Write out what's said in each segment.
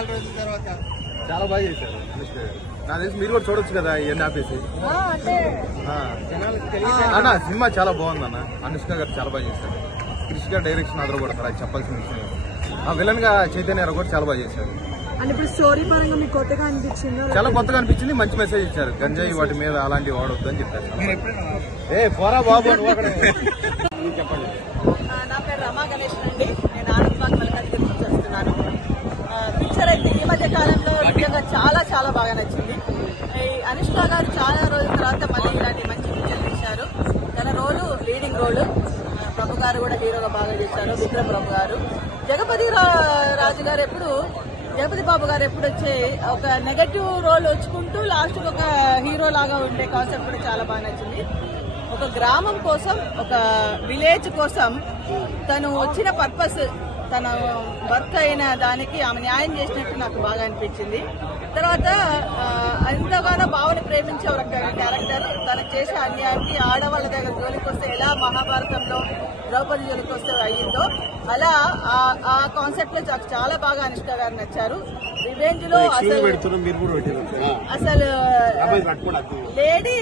నాలుగు రోజుల తర్వాత. చాలా బాగా చేశారు నాకు తెలిసి మీరు కూడా చూడొచ్చు కదా ఇవన్నీ ఆపేసి అంటే ఆ. జనాలకు తెలియదు. అన్న సినిమా చాలా బాగుంది అన్న. అనుష్క గారు చాలా బాగా చేశారు. క్రిష్ గారు డైరెక్షన్ అదరగొడతారు అది చెప్పాల్సిన విషయం. ఆ విలన్గా చైతన్య గారు కూడా చాలా బాగా చేశారు. అంటే ఇప్పుడు స్టోరీ పరంగా మీకు కొత్తగా అనిపించిందో? చాలా కొత్తగా అనిపించింది మంచి మెసేజ్ ఇచ్చారు. గంజాయి వాటి మీద అలాంటివి వాడొద్దు అని చెప్పారు ఏ పోరా బాబు చెప్పండి నా పేరు రమా గణేష్ అండి నేను ఆనందబాగ్ మలకత్తి నుంచి వస్తున్నాను ఆ, పిక్చర్ అయితే ఈ మధ్య కాలంలో నిజంగా చాలా చాలా బాగా నచ్చింది. అనుష్క గారు చాలా రోజుల తర్వాత మళ్ళీ ఇలాంటి మంచి పిక్చర్ తీశారు. తన రోలు లీడింగ్ రోలు ప్రభు గారు కూడా హీరోగా బాగా చేశారు విక్రమ్ ప్రభు గారు. జగపతి రా- రాజు గారు ఎప్పుడు జగపతి బాబు గారు ఎప్పుడు వచ్చే ఒక నెగటివ్ రోల్ వచ్చుకుంటూ లాస్ట్ ఒక హీరో లాగా ఉండే కాన్సెప్ట్ కూడా చాలా బాగా నచ్చింది. ఒక గ్రామం కోసం ఒక విలేజ్ కోసం తను వచ్చిన పర్పస్ తన వర్క్ అయిన దానికి ఆమె న్యాయం చేసినట్టు నాకు బాగా అనిపించింది. తర్వాత ఎంతగానో భావని ప్రేమించే ఒక క్యారెక్టర్ తనకు చేసే అన్యాయానికి ఆడవాళ్ళ దగ్గర జోలికి వస్తే ఎలా మహాభారతంలో ద్రౌపది జోలికి వస్తే అయ్యిందో అలా ఆ- కాన్సెప్ట్లో నాకు చాలా బాగా అనుష్క గారు నచ్చారు. రివెంజ్లో అసలు అసలు లేడీ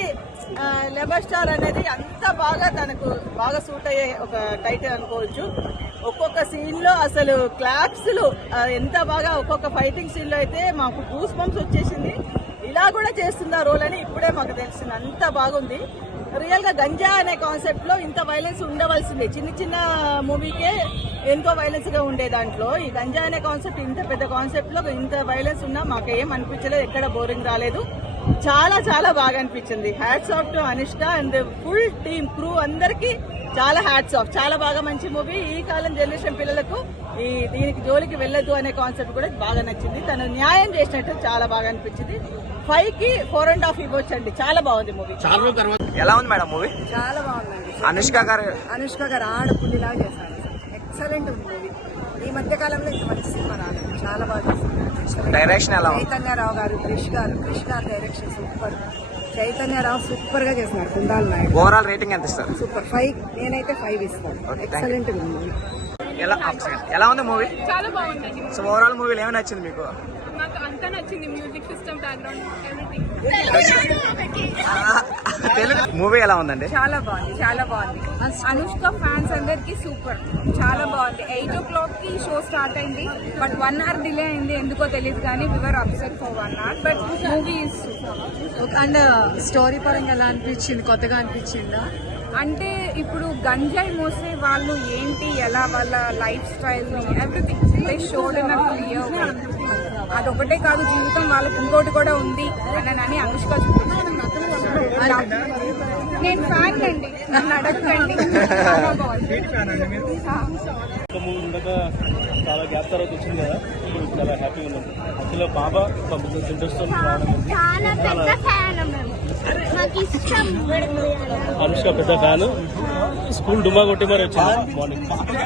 లెబర్ స్టార్ అనేది అంత బాగా తనకు బాగా సూట్ అయ్యే ఒక టైటిల్ అనుకోవచ్చు. ఒక్కొక్క సీన్లో అసలు క్లాప్స్లు ఎంత బాగా ఒక్కొక్క ఫైటింగ్ సీన్లో అయితే మాకు గూస్ బంప్స్ వచ్చేసింది. ఇలా కూడా చేస్తుందా రోల్ అని ఇప్పుడే మాకు తెలిసింది. అంత బాగుంది. రియల్గా గంజా అనే కాన్సెప్ట్లో ఇంత వైలెన్స్ ఉండవలసిందే. చిన్న చిన్న మూవీకే ఎంతో వైలెన్స్గా ఉండే దాంట్లో ఈ గంజా అనే కాన్సెప్ట్ ఇంత పెద్ద కాన్సెప్ట్లో ఇంత వైలెన్స్ ఉన్నా మాకు ఏం అనిపించలేదు. ఎక్కడ బోరింగ్ రాలేదు. చాలా చాలా బాగా అనిపించింది. Hats off to Anushka and full team crew అందరికి చాలా హ్యాట్స్ ఆఫ్ చాలా బాగా మంచి మూవీ ఈ కాలం జనరేషన్ పిల్లలకు ఈ దీనికి జోలికి వెళ్ళొద్దు అనే కాన్సెప్ట్ కూడా బాగా నచ్చింది. తను న్యాయం చేసినట్టు చాలా బాగా అనిపించింది. ఫైవ్కి ఫోర్ అండ్ హాఫ్ ఇవ్వచ్చండి. చాలా బాగుంది మూవీ ఎలా ఉంది మేడం మూవీ చాలా బాగుందండి. అనుష్క గారు అనుష్క గారు ఆడపుల్లిలా చేశారు. ఎక్సలెంట్ ఉంది మూవీ ఈ మధ్య కాలంలో ఇంత మంచి సినిమా రాలేదు. చాలా బాగా డైరెక్షన్ ఎలా ఉంది? చైతన్యరావు గారు క్రిష్ గారు క్రిష్ గారు డైరెక్షన్ సూపర్ చైతన్యరావు సూపర్గా చేస్తున్నారు కుందాల నాయుడు. ఓవరాల్ రేటింగ్ ఎంత ఇస్తారు? సూపర్ ఫైవ్ నేనైతే ఫైవ్ ఇస్తాను. ఎక్సలెంట్ మూవీ ఎలా. ఎలా ఉంది మూవీ చాలా బాగుందండి సో ఓవరాల్ మూవీలో ఏమి నచ్చింది మీకు? నాకు అంతా నచ్చింది. Music system background everything movie ఎలా ఉందండి? చాలా బాగుంది చాలా బాగుంది. అనుష్క ఫ్యాన్స్ అందరికి సూపర్ చాలా బాగుంది. ఎయిట్ ఓ క్లాక్కి షో స్టార్ట్ అయింది. బట్ వన్ అవర్ డిలే అయింది. ఎందుకో తెలియదు కానీ viewer upset for one hour but movie and story పరంగా ఎలా అనిపించింది? కొత్తగా అనిపించిందా? అంటే ఇప్పుడు గంజాయి మోసే వాళ్ళు ఏంటి ఎలా వాళ్ళ life style everything they showed in clear అదొకటే కాదు జీవితం వాళ్ళకి ఇంకోటి కూడా ఉంది అని అని అనుష్క చూపించింది. నేను ఫ్యాన్ అండి. నన్ను అడగకండి. చాలా బాగుంది ఒక మూవీ ఉండగా చాలా గ్యాప్ తర్వాత వచ్చింది కదా. ఇప్పుడు చాలా హ్యాపీగా ఉన్నాం. యాక్చువల్గా పాప ఒక బిజినెస్ ఇంట్రెస్ట్ చాలా పెద్ద ఫ్యాన్ మేము. మాకు ఇష్టం. అనుష్క పెద్ద ఫ్యాన్. స్కూల్ డుమ్మా కొట్టి మరి వచ్చింది. మార్నింగ్